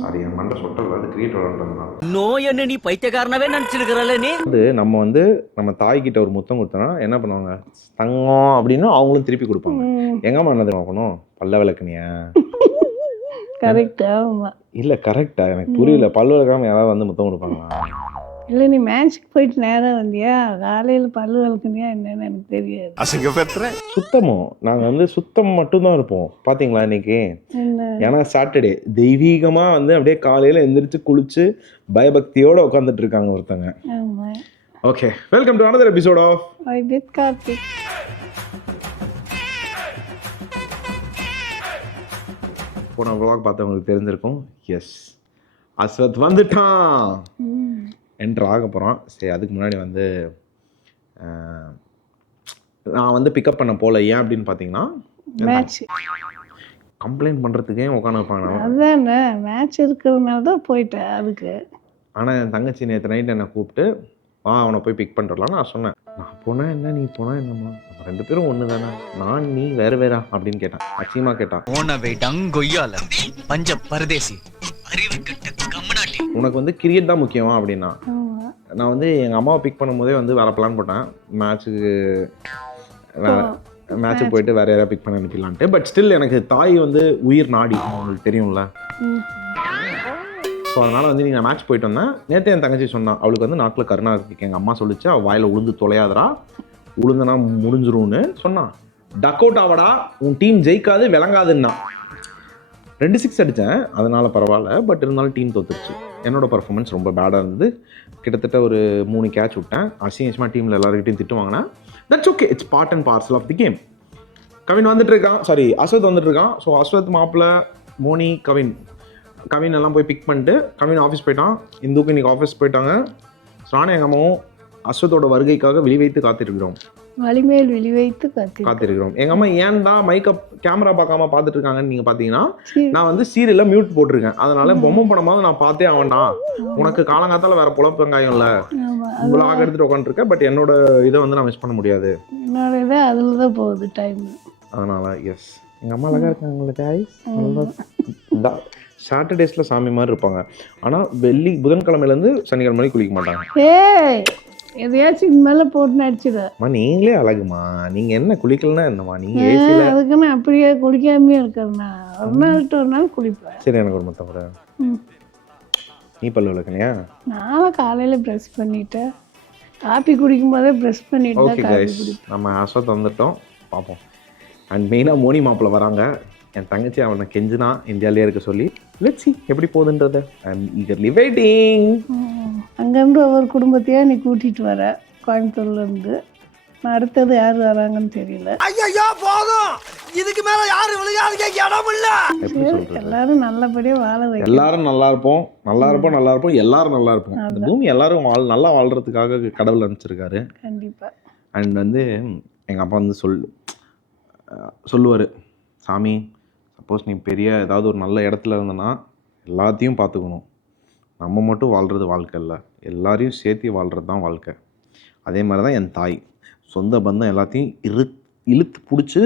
Sorry என் மண்டை சொட்டல் அது create வரன்றதுனால நோய் என்ன நீ பைத்தியக்காரனவே நினைச்சிருக்கிறல்ல நீ. நம்ம தாய்கிட்ட ஒரு முத்தம் கொடுத்தோன்னா என்ன பண்ணுவாங்க, தங்கம் அப்படின்னு அவங்களும் திருப்பி கொடுப்பாங்க. எங்க அம்மா என்ன தெரியுமா பல்ல விளக்குனியா? கரெக்டா? ஆமா. இல்ல கரெக்டா, எனக்கு புரியல. பல்லு விளக்காம யாராவது வந்து முத்தம் கொடுப்பாங்களா? இல்லை, நீ மேட்ச்சுக்கு போயிட்டு நேரம் வந்தியா, காலையில் பல்லு வளர்க்குனியா என்னன்னு எனக்கு தெரியாது. சுத்தமோ நாங்க சுத்தம் மட்டும்தான் இருப்போம். பாத்தீங்களா இன்னைக்கு? ஏன்னா சாட்டர்டே தெய்வீகமா அப்படியே காலையில எந்திரிச்சு குளிச்சு பயபக்தியோட உட்காந்துட்டு இருக்காங்க ஒருத்தங்க. ஆமா. Okay, welcome to another episode of with Karthik. போன vlog பார்த்தவங்களுக்கு தெரிஞ்சிருக்கும். எஸ், அஸ்வத் வந்துட்டான், என்ட்ரு ஆக போகிறான். சரி, அதுக்கு முன்னாடி நான் பிக்கப் பண்ண போகல. ஏன் அப்படின்னு பார்த்தீங்கன்னா, மேட்ச் கம்ப்ளைண்ட் பண்ணுறதுக்கே உட்காந்து வைப்பாங்க. அதுதானே, மேட்ச் இருக்கிறதுனால தான் போயிட்டேன் அதுக்கு. ஆனால் என் தங்கச்சி நேற்று நைட் என்னை கூப்பிட்டு அவனை போய் பிக் பண்ணுறலாம். நான் சொன்னேன், நான் போனால் என்ன நீ போனால் என்னம்மா, நம்ம 2 பேரும் ஒன்று தானே, நான் நீ வேறு வேறா அப்படின்னு கேட்டான். அச்சியமாக கேட்டான். உனக்கு கிரிக்கெட் தான் முக்கியமா அப்படின்னா, நான் எங்கள் அம்மாவை பிக் பண்ணும்போதே வேறு பிளான் போட்டேன். மேட்ச்சுக்கு போயிட்டு வேறு யாராவது பிக் பண்ண அனுப்பிடலான்ட்டு. பட் ஸ்டில் எனக்கு தாய் உயிர் நாடி, உங்களுக்கு தெரியும்ல. ஸோ அதனால் நீங்கள் மேட்ச் போயிட்டு வந்தேன். நேற்று என் தங்கச்சி சொன்னான், அவளுக்கு நாக்கில் கருணா இருக்கு. எங்கள் அம்மா சொல்லிச்சு, அவள் வாயில் உளுந்து தொலையாதரா, உளுந்தனா முடிஞ்சிரும்னு சொன்னான். டக் அவுட் ஆவடா, உன் டீம் ஜெயிக்காது விளங்காதுன்னா. 2 6 அடித்தேன், அதனால் பரவாயில்ல. பட் இருந்தாலும் டீம் தோத்துருச்சு. என்னோடய பர்ஃபார்மன்ஸ் ரொம்ப பேடாக இருந்தது. கிட்டத்தட்ட ஒரு 3 கேட்ச் விட்டேன். அசிங்கமாக டீமில் எல்லாருக்கிட்டையும் திட்டு வாங்கினேன். That's okay, it's part and parcel of the game. Kavin வந்துட்டுருக்கான், அஸ்வத் வந்துட்டுருக்கான். ஸோ அஸ்வத் மாப்பிள்ளை மோனி கவின் எல்லாம் போய் பிக் பண்ணிட்டு கவின் ஆஃபீஸ் போயிட்டான். இந்துக்கு இன்றைக்கி ஆஃபீஸ் போயிட்டாங்க. நானும் எங்கள் அம்மாவும் அஸ்வத்தோட வருகைக்காக விழிவைத்து காத்திருக்கிறோம். வலிமேல் விழிவைத்து காத்திருக்கிறோம். எங்கள் அம்மா ஏன்டா மைக்கப் கேமரா பார்க்காம பார்த்துட்டு இருக்காங்கன்னு நீங்கள் பார்த்தீங்கன்னா, நான் சீரியலில் மியூட் போட்டிருக்கேன். அதனால பொம்மை படமாவது நான் பார்த்தே ஆகண்டா, உனக்கு காலங்காத்தால வேற பொழப்பு வெங்காயம் இல்லை, விளாக் எடுத்துட்டு உட்காந்துருக்கேன். பட் என்னோட இதை நான் மிஸ் பண்ண முடியாது. என்னோட இதை அதில் தான் போகுது டைம். அதனால எஸ், எங்கள் அம்மா அழகாக இருக்காங்க. உங்களுக்கு சாட்டர்டேஸில் சாமி மாதிரி இருப்பாங்க. ஆனால் புதன்கிழமையிலேருந்து சனிக்கிழமை வரைக்கும் குளிக்க மாட்டாங்க. எதையாச்சும் இது மேலே போட்டு நடிச்சிடுமா. நீங்களே அழகுமா, நீங்கள் என்ன குளிக்கலன்னா என்னம்மா, நீங்கள் அதுக்குன்னு அப்படியே குளிக்காமே இருக்கிறேண்ணா, ஒரு நாள் டு ஒரு நாள் குளிப்பேன். சரி, எனக்கு ஒரு மொத்தம் நீ பல்லு விளக்குனியா? நானும் காலையில் ப்ரெஷ் பண்ணிட்டேன், காப்பி குடிக்கும் போதே ப்ரெஷ் பண்ணிட்டு. ஓகே கைஸ், நம்ம அஸ்வத் வந்துட்டோம், பார்ப்போம். அண்ட் மெயினாக மோனி மாப்பிள்ள வராங்க. என் தங்கச்சி அவனை கெஞ்சினா இந்தியாவிலே இருக்க சொல்லி. லெட்ஸ் see எப்படி போகுதுன்றத. ஐ அம் ஈகர்லி வெயிட்டிங். அங்கேருந்து ஒவ்வொரு குடும்பத்தையா நீ கூட்டிகிட்டு வர கோயம்புத்தூர்லேருந்து. அடுத்தது யார் வராங்கன்னு தெரியல. இதுக்கு மேல யாரு விளையாடுங்க இடம் இல்ல. எல்லாரும் நல்லபடியா வாழ வைக்க, எல்லாரும் நல்லா இருப்போம், எல்லாரும் நல்லா இருப்போம். இந்த பூமி எல்லாரும் நல்லா வாழ்றதுக்காக கடவுள் அனுப்பிச்சிருக்காரு. கண்டிப்பா. அண்ட் எங்கள் அப்பா சொல்லுவார், சாமி சப்போஸ் நீ பெரிய ஏதாவது ஒரு நல்ல இடத்துல இருந்தனா எல்லாத்தையும் பார்த்துக்கணும், நம்ம மட்டும் வாழ்கிறது வாழ்க்கை இல்லை, எல்லாரையும் சேர்த்து வாழ்கிறது தான் வாழ்க்கை. அதே மாதிரி தான் என் தாய், சொந்த பந்தம் எல்லாத்தையும் இழுத்து பிடிச்சி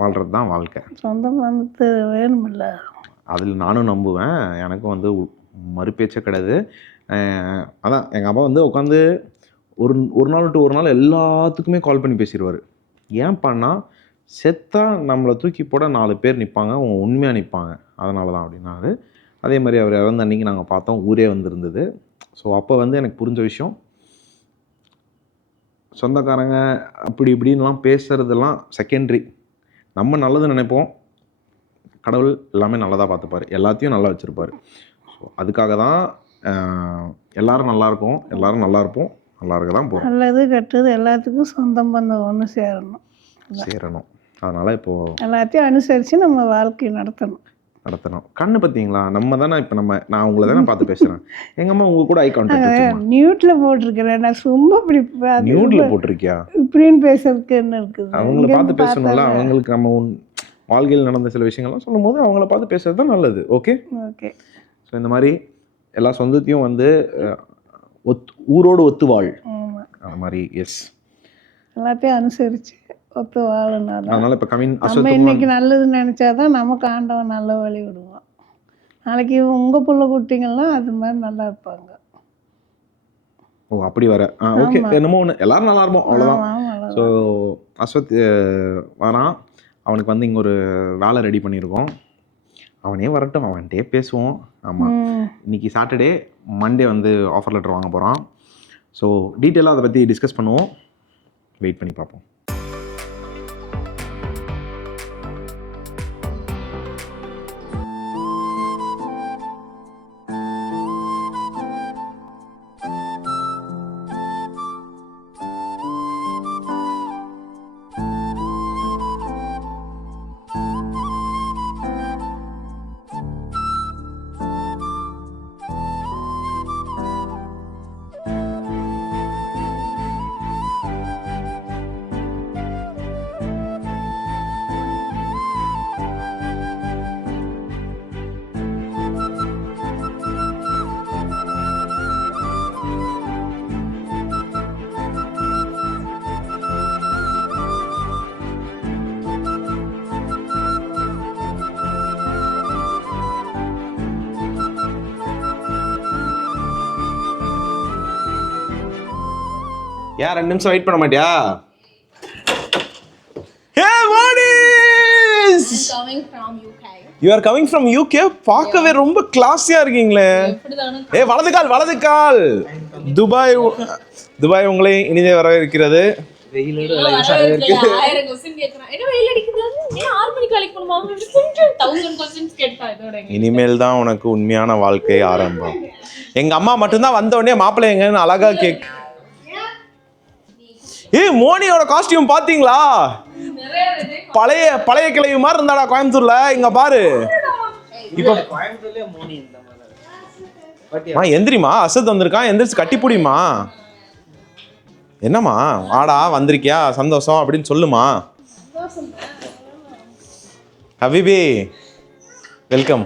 வாழ்கிறது தான் வாழ்க்கை. சொந்த பந்தத்து வேணுமில்ல, அதில் நானும் நம்புவேன். எனக்கும் மறுபேச்சே கிடையாது. அதான் எங்கள் அப்பா உட்காந்து ஒரு நாள் விட்டு ஒரு நாள் எல்லாத்துக்குமே கால் பண்ணி பேசிடுவார். ஏன் பண்ணா செத்தா நம்மளை தூக்கி போட 4 பேர் நிற்பாங்க, அவங்க உண்மையாக நிற்பாங்க, அதனால தான் அப்படின்னாரு. அதே மாதிரி அவர் இறந்த அன்றைக்கி நாங்கள் பார்த்தோம், ஊரே இருந்தது. ஸோ அப்போ எனக்கு புரிஞ்ச விஷயம், சொந்தக்காரங்க அப்படி இப்படின்லாம் பேசுகிறதெல்லாம் செகண்டரி. நம்ம நல்லது நினைப்போம், கடவுள் எல்லாமே நல்லதாக பார்த்துப்பார், எல்லாத்தையும் நல்லா வச்சுருப்பார். ஸோ அதுக்காக தான் எல்லோரும் நல்லாயிருக்கும், எல்லோரும் நல்லா இருப்போம், நல்லா இருக்க தான் போகிறோம். நல்லது கெட்டது எல்லாத்துக்கும் சொந்தம் பந்தம் ஒன்று சேரணும். அதனால் இப்போது எல்லாத்தையும் அனுசரித்து நம்ம வாழ்க்கையை நடத்தணும். கண்ணு பார்த்தீங்களா, நம்ம தானே இப்போ நான் உங்களை தானே பார்த்து பேசுகிறேன். எங்கள் அம்மா உங்கள் கூட ஐ கான்டாக்ட் மியூட்டில் போட்டிருக்கிறேன். நான் சும்மா இப்படி மியூட்டில் போட்டிருக்கியா இப்படின்னு பேசுறதுக்கு என்ன இருக்குது? அவங்கள பார்த்து பேசணும்ல, அவங்களுக்கு நம்ம வாழ்க்கையில் நடந்த சில விஷயங்கள்லாம் சொல்லும் போது அவங்கள பார்த்து பேசுறது தான் நல்லது. ஓகே. ஸோ இந்த மாதிரி எல்லா சொந்தத்தையும் ஊரோடு ஒத்து வாழ், அந்த மாதிரி. எஸ், எல்லாத்தையும் அனுசரித்து ஒத்து வாழணும். அதனால இப்போ நம்ம இன்னைக்கு நல்லது நினைச்சாதான் நமக்கு ஆண்டவன் நல்ல வழி விடுவான். நாளைக்கு உங்கள் புள்ள குட்டிங்கள்லாம் அது மாதிரி நல்லா இருப்பாங்க. ஓ அப்படி வர ஓகே என்னமோ ஒன்று எல்லாரும் நல்லா இருப்போம் அவ்வளோதான். ஆமாம். ஸோ அஸ்வத் வரான், அவனுக்கு வந்து இங்கே ஒரு வேலை ரெடி பண்ணியிருக்கோம். அவனே வரட்டும், அவன்கிட்டே பேசுவோம். ஆமாம், இன்னைக்கு சாட்டர்டே, மண்டே வந்து ஆஃபர் லெட்டர் வாங்க போகிறான். ஸோ டீட்டெயிலாக அதை பற்றி டிஸ்கஸ் பண்ணுவோம். வெயிட் பண்ணி பார்ப்போம். ஏன் 2 நிமிஷம் வெயிட் பண்ண மாட்டியா? Hey Monis! coming from UK. You are coming from UK? பார்க்கவே ரொம்ப கிளாஸியா இருக்கீங்களே. ஏய் வலது கால். துபாய் உங்களை இனிதே வரவேற்கிறது. வெயிலோட 1000 क्वेश्चन கேக்குறான். என்ன வெயில் அடிக்குது? நீ 6 மணிக்கு வேலைக்கு போணுமா? 1000 क्वेश्चंस கேட்டா இதோட. இனிமேல் தான் உனக்கு உண்மையான வாழ்க்கை ஆரம்பம். எங்க அம்மா மட்டும்தான் வந்த உடனே மாப்பிள்ளை எங்கன்னு அழகா கேக். ஏய் மோனியோட காஸ்டியூம் பாத்தீங்களா? பழைய கிளவி மாதிரி இருந்தாடா கோயம்புத்தூர்ல. இங்க பாரு, இப்போ கோயம்புத்தூர்லயே மோனி இந்த மாதிரி. எந்திரிமா, அசத் வந்திருக்கான், எந்திரிச்சு கட்டிப்புடிமா. என்னம்மா ஆடா வந்திருக்கியா, சந்தோஷம் அப்படின்னு சொல்லுமா. Habibi welcome.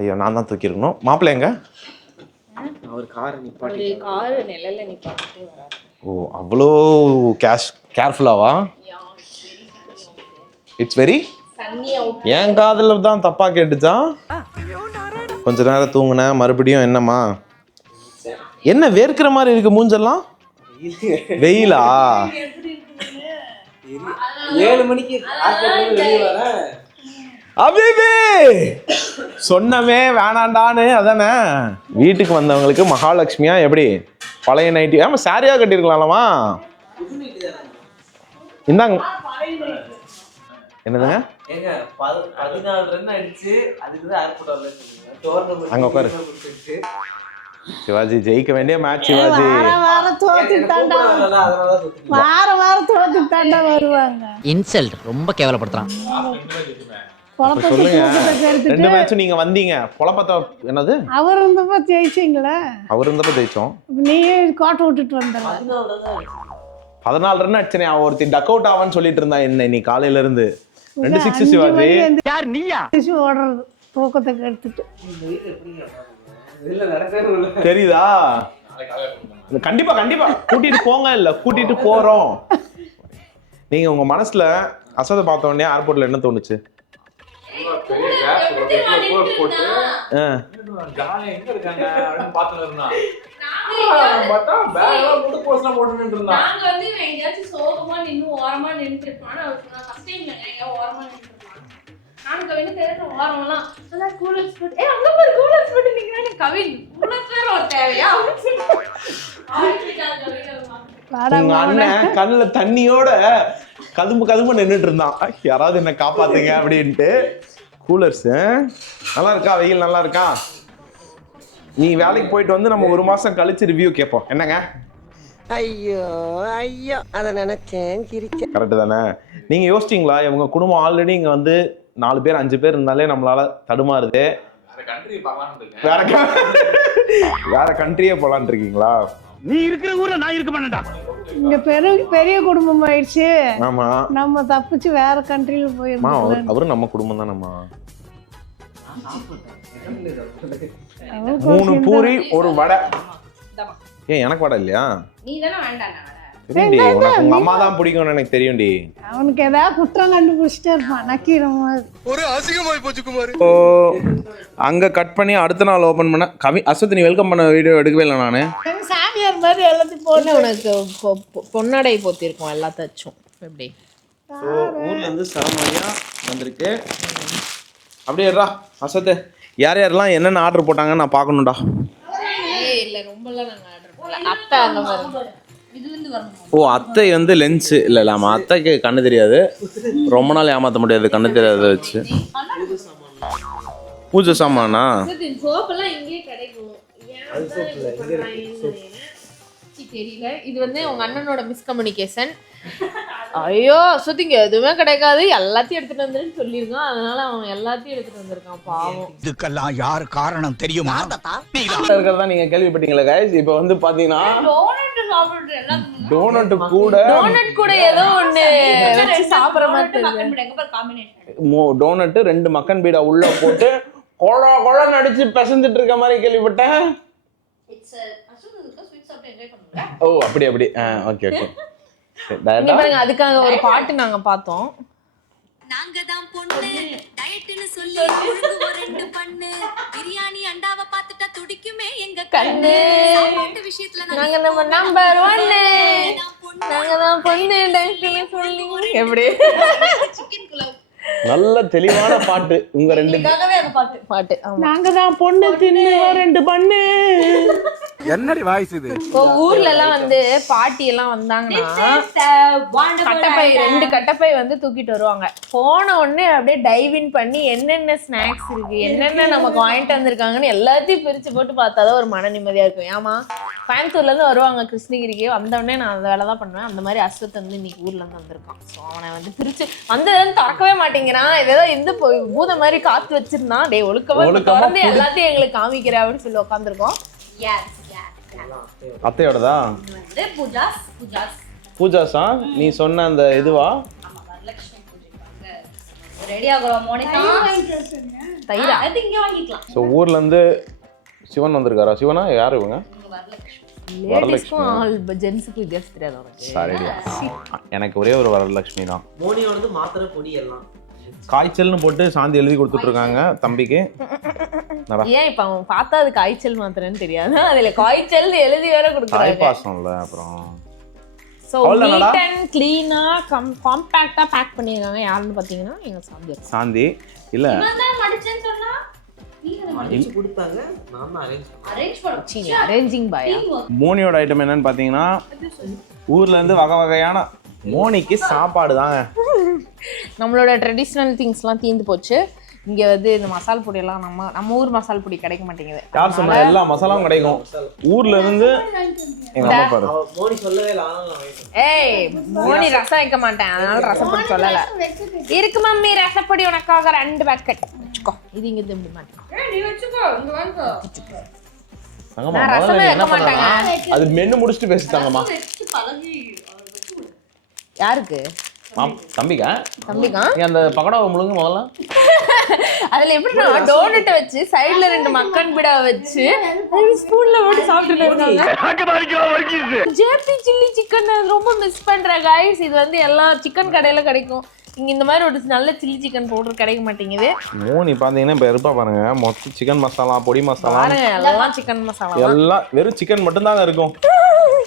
ஐயோ நான் தான் தூக்கிருக்கணும். மாப்பிள்ளை எங்க? அவர் காரை நிப்பாட்டி ஒரு கார் நிழல்ல நிப்பாட்டிட்டு வராரு. ஓ அவ்வளோ கேர்ஃபுல்லாவா? It's very sunny out. என் காதுல தான் தப்பா கேட்டுச்சா? கொஞ்ச நேரம் தூங்குனேன், மறுபடியும் என்னம்மா என்ன வேர்க்கிற மாதிரி இருக்கு மூஞ்செல்லாம்? வெயிலா? 7 மணிக்கு வெளியே வரேன். அபிபி சொன்னமே வேணாண்டான்னு அதானே. வீட்டுக்கு வந்தவங்களுக்கு மகாலட்சுமியா எப்படி பழைய நைட்டி ஆமா சாரியா கட்டிருக்கலாமா? இந்தாங்க. என்னதுங்க? ஏங்க 14 ரன் அடிச்சு அதுக்கு தான் ஏர்போர்ட் வரல சொல்லுங்க. அங்க உட்காரு. சிவாஜி ஜெயிக்க வேண்டிய மேட்ச். சிவாஜி வாரம் தோத்துட்டாண்டா, வாரம் தோத்துட்டாண்டா வருவாங்க. இன்சல்ட் ரொம்ப கேவலப்படுத்துறான். சொல்லுங்க, 2 மேட்சும் நீங்க வந்தீங்க. பொழப்பத்த என்னது அவர் இருந்தப்ப ஜெயிச்சிங்களா? அவர் இருந்தப்ப ஜெயிச்சோம். நீயே கோட்டை விட்டுட்டு வந்துடல. 14 ரன் அடிச்சனே. அவன் ஒருத்தி டக் அவுட் ஆவான்னு சொல்லிட்டு இருந்தா என்ன நீ காலையில இருந்து. 2 6 சிவாஜி. யார் நீயா? ஓடுறது தூக்கத்தை கெடுத்துட்டு. தெரியுதா? கண்டிப்பா கூட்டிட்டு போங்க. இல்ல கூட்டிட்டு போறோம். நீங்க உங்க மனசுல அசத பார்த்த உடனே ஏர்போர்ட்ல என்ன தோணுச்சு? ஜாலியா எங்க இருக்காங்க அப்படின்னு பாத்துட்டு இருந்தான். பார்த்தா பேக் எல்லாம் போட்டு போஸ்ட்லாம் போட்டுட்டு இருந்தான். நாங்க வந்து எங்கயாச்சும் சோகமா நின்னு ஓரமா நின்னுட்டு இருப்பான். நான் ஃபர்ஸ்ட் டைம் எங்க ஓரமா நின்னுட்டு இருப்பான். நானும் கவின் தேடுற ஓரம்லாம் அதான் கூலர் ஸ்பாட். அங்க பாரு கூலர் ஸ்பாட் நிக்கிறானே கவின். கூலர் வேற ஒரு தேவையா? உங்க அண்ணன் கண்ணுல தண்ணியோட கதும்பு நின்றுட்டு இருந்தான். யாராவது என்ன காப்பாத்துங்க அப்படின்ட்டு. கூலர்ஸ் நல்லா இருக்கா? வெயில் நல்லா இருக்கா? நீ வேலைக்கு போயிட்டு வந்து நம்ம 1 மாசம் கழிச்சு ரிவ்யூ கேட்போம். என்னங்க? ஐயோ அதை நினைச்சேன் சிரிச்சேன். கரெக்டு தானே? நீங்க யோசிச்சிங்களா இவங்க குடும்பம் ஆல்ரெடி இங்க வந்து 4 பேர் 5 பேர் இருந்தாலே நம்மளால தடுமாறுது. வேற கண்ட்ரியே போலான் இருக்கீங்களா? நீ இருக்கிற ஊர்ல நான் இருக்க மாட்டேன்டா. இங்க பெரிய குடும்பம் ஆயிடுச்சு. ஆமா நம்ம தப்பிச்சு வேற கண்ட்ரில போயிருந்தோம். அவரு நம்ம குடும்பம் தானம்மா. 3 பூரி 1 வடை. ஏன் எனக்கு வடை இல்லையா? நீ தானே வேண்டாம். தெரியும்டி, உனக்கு உங்க அம்மா தான் பிடிக்கும்னு எனக்கு தெரியும்டி. அவனுக்கு ஏதாவது குற்றம் கண்டுபிடிச்சிட்டே இருப்பான் நக்கீர மாதிரி. ஒரு அசிங்கமாய் போச்சு குமார். ஓ அங்க கட் பண்ணி அடுத்த நாள் ஓபன் பண்ண அஸ்வத் நீ வெல்கம் பண்ண வீடியோ எடுக்கவே இல்லை நானு. சாமியார் மாதிரி எல்லாத்தையும் போட்டு உனக்கு பொன்னடை போத்திருக்கோம் எல்லாத்தாச்சும் எப்படி ஸோ ஊர்ல இருந்து சாமானியா வந்திருக்கு. அப்படியே இருடா அஸ்வத், யார் யாரெல்லாம் என்னென்ன ஆர்டர் போட்டாங்கன்னு நான் பார்க்கணும்டா. இல்ல ரொம்பலாம் நாங்க ஆர்டர் பண்ணல. அத்தை அந்த மாதிரி இதுலேருந்து வரணும். ஓ அத்தை வந்து லென்ஸு இல்லை ஆமாம் அத்தைக்கு கண்ணு தெரியாது, ரொம்ப நாள் ஏமாற்ற முடியாது கண்ணு தெரியாத வச்சு. பூஜை சாமானா சோப்பெல்லாம் இங்கேயே கிடைக்கும். தெரியல. இது வந்து உங்க அண்ணனோட மிஸ்கம்யூனிகேஷன். ஐயோ சுத்திங்க எதுவுமே கிடைக்காது, எல்லாத்தையும் எடுத்துட்டு வந்துருன்னு சொல்லியிருக்கான். அதனால அவன் எல்லாத்தையும் எடுத்துட்டு வந்திருக்கான் பாவம். இதுக்கெல்லாம் யார் காரணம் தெரியுமா? இருக்கிறதா நீங்க கேள்விப்பட்டீங்களா கைஸ்? இப்போ வந்து பாத்தீங்கன்னா டோனட் கூட ஏதோ ஒண்ணு வச்சு சாப்பிடுற மாதிரி டோனட் 2 மக்கன் பீடா உள்ள போட்டு கொழ நடிச்சு பிசைஞ்சிட்டு இருக்க மாதிரி கேள்விப்பட்டேன். ஓ அப்படி ஓகே ஓகே. அதுக்காக ஒரு பாட்டு நாங்க பார்த்தோம். நாங்க தான் பொண்ணு டயட்னு சொல்லி ஒரு 2 பண்ணு பிரியாணி அண்டாவ பார்த்துட்டா துடிக்குமே எங்க கண்ணு. விஷயத்துல நாங்க நம்ம நம்பர் 1 நாங்க தான் பொண்ணு டயட்னு சொல்லி எப்படி சிக்கன் குலவ் நல்ல தெளிவான பாட்டு உங்க 2 பாட்டு. நாங்க தான் பொண்ணு தின்னு 2 பண்ணு. என்னடி வாய்ஸ் இது? இப்போ ஊர்ல எல்லாம் வந்து பாட்டி எல்லாம் வந்தாங்கன்னா கட்டப்பை 2 கட்டப்பை வந்து தூக்கிட்டு வருவாங்க. போன உடனே அப்படியே டைவின் பண்ணி என்னென்ன ஸ்நாக்ஸ் இருக்கு, என்னென்ன நமக்கு வாங்கிட்டு வந்திருக்காங்கன்னு எல்லாத்தையும் பிரிச்சு போட்டு பார்த்தாதான் ஒரு மன நிம்மதியா இருக்கும். ஏமா கோயம்புத்தூர்ல இருந்து வருவாங்க கிருஷ்ணகிரிக்கு, வந்த உடனே நான் அந்த வேலை தான் பண்ணுவேன். அந்த மாதிரி அஸ்வத் வந்து இன்னைக்கு ஊர்ல இருந்து வந்திருக்கான். ஸோ அவனை வந்து பிரிச்சு வந்ததுன்னு திறக்கவே மாட்டேங்கிறான். ஏதாவது இந்த பூத மாதிரி காத்து வச்சிருந்தான். டே ஒழுக்கமா திறந்து எல்லாத்தையும் எங்களுக்கு காமிக்கிற அப்படின்னு சொல்லி உட்காந்துருக்கோம். அத்தையோடதா பூஜாஸா நீ சொன்ன அந்த இதுவா? ஸோ ஊர்ல இருந்து சிவன் வந்திருக்காரா? சிவனா யாரு இவங்க? லேடிஸ்க்கும் ஆல் ஜென்ஸுக்கும் வித்தியாசம் தெரியாது அவனுக்கு. சரிடியா, எனக்கு ஒரே ஒரு வரலட்சுமி தான். மோனியோடது மாத்திரை பொடி எல்லாம் காய்ச்சல்னு போட்டு சாந்தி எழுதி கொடுத்துட்டு இருக்காங்க தம்பிக்கு. ஏன் இப்ப அவன் பார்த்தா அது காய்ச்சல் மாத்திரன்னு தெரியாது, அதுல காய்ச்சல் எழுதி வேற கொடுக்குறாங்க. பாசம்ல அப்புறம் சோ நீட் அண்ட் க்ளீனா காம்பாக்ட்டா பேக் பண்ணிருக்காங்க. யாருன்னு பாத்தீங்கன்னா எங்க சாந்தி இல்ல கொடுத்தாங்க. நான் தான் அரேஞ்சிங் பாயா. மோனியோட ஐட்டம் என்னன்னு பாத்தீங்கன்னா ஊர்ல இருந்து வகை வகையான மோனிக்கு சாப்பாடு தாங்க. நம்மளோட ட்ரெடிஷ்னல் திங்ஸ்லாம் தீர்ந்து போச்சு. இங்க வந்து இந்த மசால் பொடி எல்லாம் நம்ம ஊர் மசால் பொடி கிடைக்க மாட்டேங்குது. யார் சொன்னா? எல்லா மசாலாவும் கிடைக்கும் ஊர்ல இருந்து. எங்க அம்மா பாரு மோனி சொல்லவே இல்ல. ஏய் மோனி ரசம் வைக்க மாட்டேன், அதனால ரசப்பொடி சொல்லல. இருக்கு மம்மி ரசப்பொடி உனக்காக 2 பேக்கெட் வச்சுக்கோ. இது இங்க திரும்ப மாட்டேன். நீ வச்சுக்கோ, இங்க வாங்கோ. நான் ரசமே வைக்க மாட்டேங்க. அது மென்னு முடிச்சிட்டு பேசிட்டாங்கம்மா. யாருக்கு? தம்பிக்கா? தம்பிக்கா அந்த பக்கோடாவை முழுங்க முதல்ல. அதுல எப்படி நான் டோனட் வச்சு சைடுல 2 மக்கன் பிடா வச்சு ஸ்பூன்ல போட்டு சாப்பிட்டுட்டு இருக்காங்க. ஜேபி சில்லி சிக்கன் ரொம்ப மிஸ் பண்றேன் गाइस. இது வந்து எல்லா சிக்கன் கடையில கிடைக்கும். இங்க இந்த மாதிரி ஒரு நல்ல சில்லி சிக்கன் பவுடர் கிடைக்க மாட்டேங்குது. மோனி பாத்தீங்கன்னா இப்ப இருப்பா பாருங்க, மொத்த சிக்கன் மசாலா பொடி மசாலா எல்லாம் சிக்கன் மசாலா எல்லாம் வெறும் சிக்கன் மட்டும் தாங்க இருக்கும்.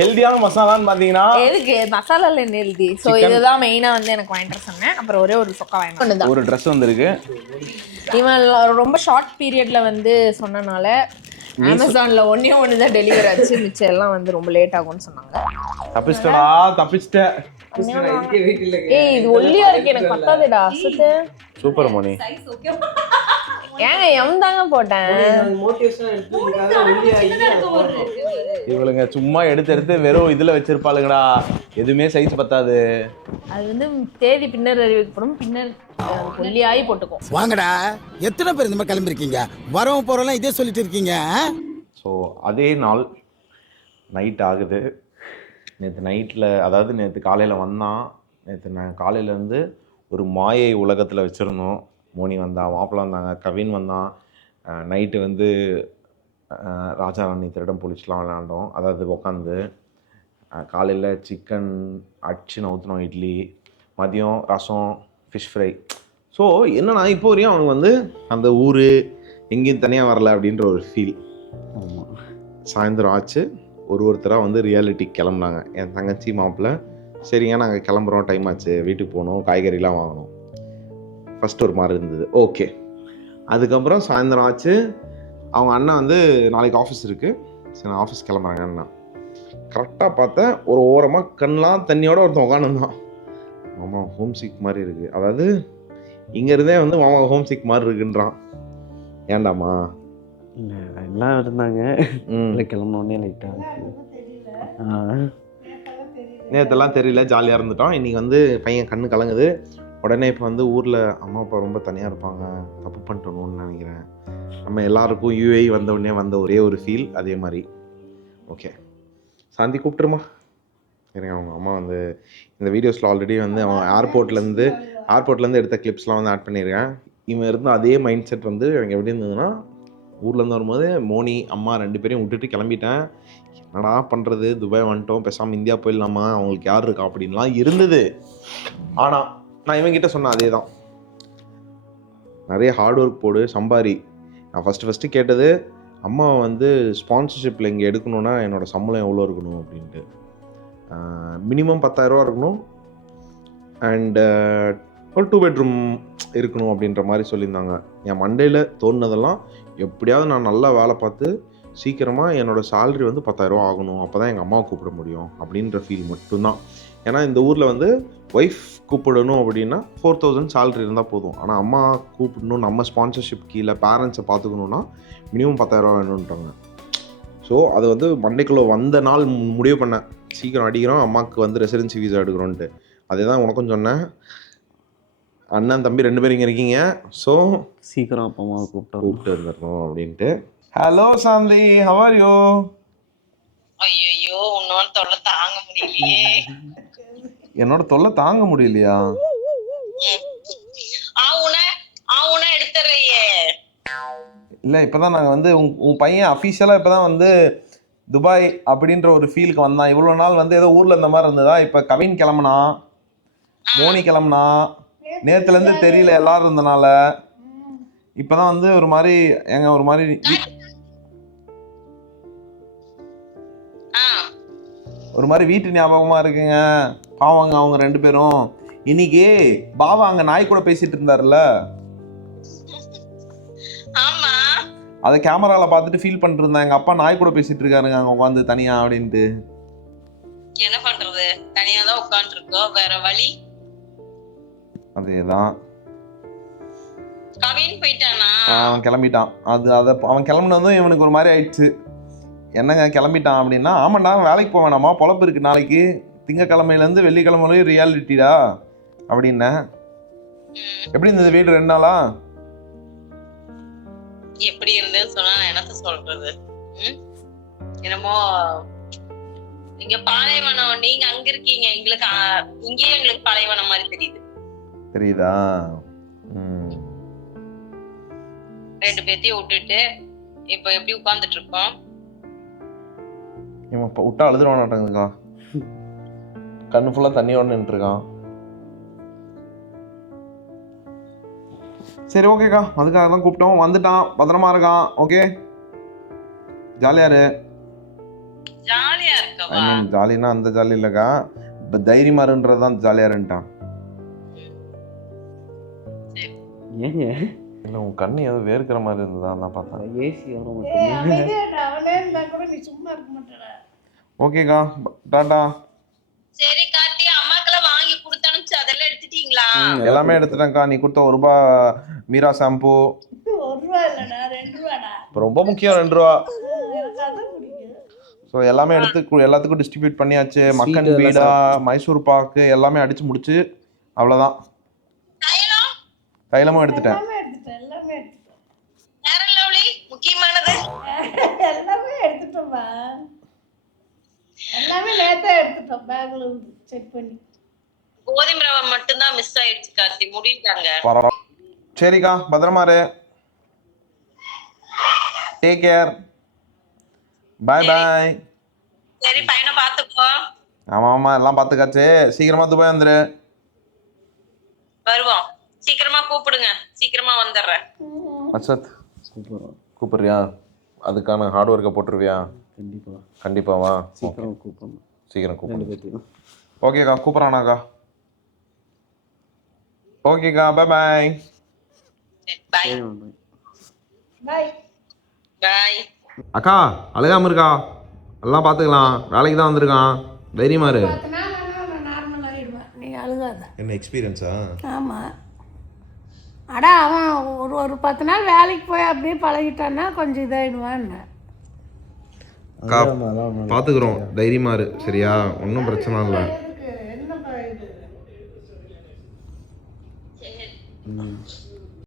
ஹெல்தியான மசாலான்னு பாத்தீங்கன்னா எதுக்கு மசாலால என்ன ஹெல்தி? சோ இதுதான் மெயினா வந்து எனக்கு வாங்கிட்டு சொன்னேன். அப்புறம் ஒரே ஒரு சொக்கா வாங்கிட்டு ஒரு ட்ரெஸ் வந்திருக்கு. இவன் ரொம்ப ஷார்ட் பீரியட்ல வந்து சொன்னனால அமேசான்ல ஒண்ணே தான் டெலிவரி ஆச்சு. மிச்சம் எல்லாம் வந்து ரொம்ப லேட் ஆகும்னு சொன்னாங்க. தப்பிச்சிட்டடா தப்பிச்சிட்ட. ஏய் இது ஒல்லியா இருக்கு, எனக்கு பத்தாதுடா. சுத்து சூப்பர் மோனி. ஏங்க எம் தாங்க போட்டேன். இவளுங்க சும்மா எடுத்து வெறும் இதுல வச்சிருப்பாளுங்கடா, எதுவுமே சைஸ் பத்தாது. அது வந்து தேதி பின்னர் அறிவிக்கப்படும், பின்னர் ஒல்லியாகி போட்டுக்கும். வாங்கடா, எத்தனை பேர் இந்த மாதிரி கிளம்பிருக்கீங்க? வரவும் போறோம்லாம் இதே சொல்லிட்டு இருக்கீங்க. ஸோ அதே நாள் நைட் ஆகுது. நேற்று நைட்டில், அதாவது நேற்று காலையில் வந்தான். நேற்று நான் காலையிலேருந்து ஒரு மாயை உலகத்தில் வச்சுருந்தோம். மோனி வந்தான், மாப்பிள்ளை வந்தாங்க, கவின் வந்தான். நைட்டு வந்து ராஜா ராணி திருடம் போலீஸ்லாம் விளையாண்டோம். அதாவது உட்காந்து காலையில் சிக்கன் அடிச்சு நவுத்தினோம், இட்லி, மதியம் ரசம், ஃபிஷ் ஃப்ரை. ஸோ என்னன்னா இப்போ வரையும் அவங்க வந்து அந்த ஊர் எங்கேயும் தனியாக வரல அப்படின்ற ஒரு ஃபீல். சாயந்தரம் ஆச்சு, ஒருத்தராக வந்து ரியாலிட்டி கிளம்புனாங்க. என் தங்கச்சி மாப்பிள்ள, சரிங்க நாங்கள் கிளம்புறோம், டைம் ஆச்சு, வீட்டுக்கு போகணும், காய்கறிலாம் வாங்கணும். ஃபஸ்ட்டு ஒரு மாதிரி இருந்தது, ஓகே. அதுக்கப்புறம் சாயந்தரம் ஆச்சு, அவங்க அண்ணன் வந்து நாளைக்கு ஆஃபீஸ் இருக்குது, சரி நான் ஆஃபீஸ் கிளம்புறாங்க அண்ணா. கரெக்டாக பார்த்தேன், ஒரு ஓரமாக கண்ணெலாம் தண்ணியோட ஒருத்தன் உட்காந்துருந்தான். மாமா ஹோம் சிக் மாதிரி இருக்குது, அதாவது இங்கேருந்தே வந்து மாமா ஹோம் சிக் மாதிரி இருக்குன்றான். ஏண்டாமா? இல்லை எல்லாம் இருந்தாங்க, இல்லை கிளம்பினோடனே லைட்டாக நேற்றெல்லாம் தெரியல, ஜாலியாக இருந்துட்டோம். இன்றைக்கி வந்து பையன் கண்ணு கலங்குது. உடனே இப்போ வந்து ஊரில் அம்மா அப்பா ரொம்ப தனியாக இருப்பாங்க, தப்பு பண்ணிட்டணும்னு நினைக்கிறேன். நம்ம எல்லாருக்கும் யூஏ வந்தவுடனே வந்த ஒரே ஒரு ஃபீல் அதே மாதிரி. ஓகே சாந்தி கூப்பிட்டுருமா இருங்க. அவங்க அம்மா வந்து இந்த வீடியோஸில் ஆல்ரெடி வந்து அவன் ஏர்போர்ட்லேருந்து எடுத்த கிளிப்ஸ்லாம் வந்து ஆட் பண்ணியிருக்கேன். இவன் இருந்த அதே மைண்ட் செட் வந்து எனக்கு எப்படி இருந்ததுன்னா, ஊர்லேருந்து வரும்போது மோனி அம்மா 2 பேரையும் விட்டுட்டு கிளம்பிட்டேன். என்னடா பண்ணுறது, துபாய் வந்துட்டோம், பேசாமல் இந்தியா போயிடலாமா, அவங்களுக்கு யார் இருக்கா அப்படின்லாம் இருந்தது. ஆனால் நான் இவங்கிட்ட சொன்னேன் அதே தான், நிறைய ஹார்ட் ஒர்க் போடு, சம்பாரி. நான் ஃபஸ்ட்டு கேட்டது அம்மாவை வந்து ஸ்பான்சர்ஷிப்பில் இங்கே எடுக்கணுன்னா என்னோடய சம்பளம் எவ்வளோ இருக்கணும் அப்படின்ட்டு. மினிமம் 10,000 ரூபா இருக்கணும், அண்டு ஒரு 2 பெட்ரூம் இருக்கணும் அப்படின்ற மாதிரி சொல்லியிருந்தாங்க. என் மண்டையில் தோணுனதெல்லாம் எப்படியாவது நான் நல்லா வேலை பார்த்து சீக்கிரமாக என்னோடய சேலரி வந்து 10,000 ரூபா ஆகணும், அப்போ தான் எங்கள் அம்மாவை கூப்பிட முடியும் அப்படின்ற ஃபீல் மட்டும்தான். ஏன்னா இந்த ஊரில் வந்து ஒய்ஃப் கூப்பிடணும் அப்படின்னா 4,000 சேலரி இருந்தால் போதும். ஆனால் அம்மா கூப்பிடணும், நம்ம ஸ்பான்சர்ஷிப் கீழே பேரண்ட்ஸை பார்த்துக்கணுன்னா மினிமம் 10,000 ரூபா வேணுன்றாங்க. ஸோ அது வந்து மண்டைக்குள்ளே வந்த நாள் முடிவு பண்ணேன், சீக்கிரம் அடிக்கிறோம், அம்மாவுக்கு வந்து ரெசிடென்சி வீசா எடுக்கிறோன்ட்டு. அதே தான் உனக்கும் சொன்னேன், அண்ணன் தம்பி 2 பேரும் இங்கே இருக்கீங்க, ஸோ சீக்கிரம் அப்பா அம்மாவை கூப்பிட்டு வந்துடணும் அப்படின்ட்டு. Hello Shanti, how are you? ஐயோ உன்னோட தொல்லை தாங்க முடியலையே. என்னோட தொல்லை தாங்க முடியலையா? எடுத்துறையே. இல்லை இப்போதான் நாங்கள் வந்து உன் பையன் அஃபீஷியலாக இப்போ தான் வந்து துபாய் அப்படின்ற ஒரு ஃபீலுக்கு வந்தான். இவ்வளோ நாள் வந்து ஏதோ ஊரில் இந்த மாதிரி இருந்ததா. இப்போ கவின் கிளம்புனா, மோனி கிளம்புனா, நேற்றுலேருந்து தெரியல எல்லாரும் இருந்தனால. இப்போ தான் வந்து ஒரு மாதிரி ஒரு மாதிரி வீட்டு ஞாபகமாக இருக்குங்க. பாவங்க அவங்க 2 பேரும். இன்னைக்கு பாவா அங்கே நாய் கூட பேசிட்டு இருந்தாருல்ல, அதை கேமராவில் பார்த்துட்டு ஃபீல் பண்ணிட்டு இருந்தேன், எங்கள் அப்பா நாய் கூட பேசிட்டு இருக்காருங்க அங்கே உட்காந்து தனியா அப்படின்ட்டு. என்ன பண்றது, தனியா தான் உட்கார்ந்து இருக்கோம், வேற வழி. அதேதான். கவின் போயிட்டானா? அவன் கிளம்பிட்டான். அவன் கிளம்புனதும் இவனுக்கு ஒரு மாதிரி ஆயிடுச்சு. என்னங்க கிளம்பிட்டான் அப்படின்னா, ஆமாண்டா வேலைக்கு போக வேணாமா, பொழப்பு இருக்கு நாளைக்கு, திங்கக்கிழமையிலேருந்து வெள்ளிக்கிழமை வரையும் ரியாலிட்டிடா அப்படின்னேன். எப்படி இருந்தது வீடு 2 நாளா? எப்படி இருந்ததுன்னு சொன்னா நான் என்னத்த சொல்றது. என்னமோ நீங்க பாலைவனம், நீங்க அங்க இருக்கீங்க, எங்களுக்கு இங்கேயே எங்களுக்கு பாலைவனம் மாதிரி தெரியுதா? 2 பேத்தையும் விட்டுட்டு இப்ப எப்படி உட்கார்ந்துட்டு இருக்கோம். இவன் விட்டா அழுதுருவான்க்கா, கண்ணு ஃபுல்லா தண்ணியோட நின்று இருக்கான். சரி ஓகேக்கா, அதுக்காக தான் கூப்பிட்டோம். வந்துட்டான், பத்திரமா இருக்கான். ஓகே ஜாலியா இருக்கவா? ஜாலினா அந்த ஜாலி இல்லக்கா, இப்ப தைரியமா இருன்றதுதான் ஜாலியா இருந்துட்டான். ஏங்க இல்ல உன் கண்ணு ஏதோ வேர்க்கிற மாதிரி இருந்ததா, நான் பார்த்தேன். ஏசி வர ஓகேக்கா டாடா. சரி கார்த்தி, அம்மாக்கெல்லாம் வாங்கி கொடுத்தனுச்சு, அதெல்லாம் எடுத்துட்டீங்களா? எல்லாமே எடுத்துட்டேன்க்கா. நீ கொடுத்த ₹1 மீரா ஷாம்பு, இப்போ ரொம்ப முக்கியம் ₹2. ஸோ எல்லாமே எடுத்து எல்லாத்துக்கும் டிஸ்ட்ரிபியூட் பண்ணியாச்சு. மக்கன் பீடா, மைசூர் பாக்கு எல்லாமே அடிச்சு முடிச்சு அவ்வளோதான். தைலமும் எடுத்துட்டேன். முக்கியமானது எல்லாமே எடுத்துட்டோம்மா, எல்லாமே நேத்தா எடுத்துட்டோம், பேக்ல செக் பண்ணி. கோதுமை ரவை மட்டும்தான் மிஸ் ஆயிடுச்சு கார்த்தி, முடிட்டாங்க. சரிக்கா, பத்திரமா இரு, டேக் கேர், பாய் பாய். சரி பையனை பாத்துக்கோ. ஆமாம் ஆமாம் எல்லாம் பார்த்துக்காச்சு. சீக்கிரமா துபாய் வந்துரு. வருவோம். சீக்கிரமா கூப்பிடுங்க. சீக்கிரமா வந்துடுறேன். அச்சத் கூப்பிடுறியா? அதுக்கான ஹார்ட் ஒர்க்கை போட்டுருவியா? கண்டிப்பாவா? சீக்கிரம் கூப்பிடு. ஓகேக்கா, கூப்பிட்றானாக்கா. ஓகேக்கா, பாய். பாய் பாய். பாய். அக்கா அழுகாம இருக்கா? எல்லாம் பார்த்துக்கலாம். வேலைக்கு தான் வந்திருக்கான். தைரியமா இரு. நார்மல் ஆகிடுவேன், நீ அழுகாத. என்ன எக்ஸ்பீரியன்ஸா? ஆமாம். அடா அவன் ஒரு 10 நாள் வேலைக்கு போய் அப்படியே பழகிட்டான்னா கொஞ்சம் இதாகிடுவான்னு. அக்கா பார்த்துக்குறோம். தைரியமா இரு சரியா? ஒன்றும் பிரச்சனை இல்லை. என்னப்பா இது?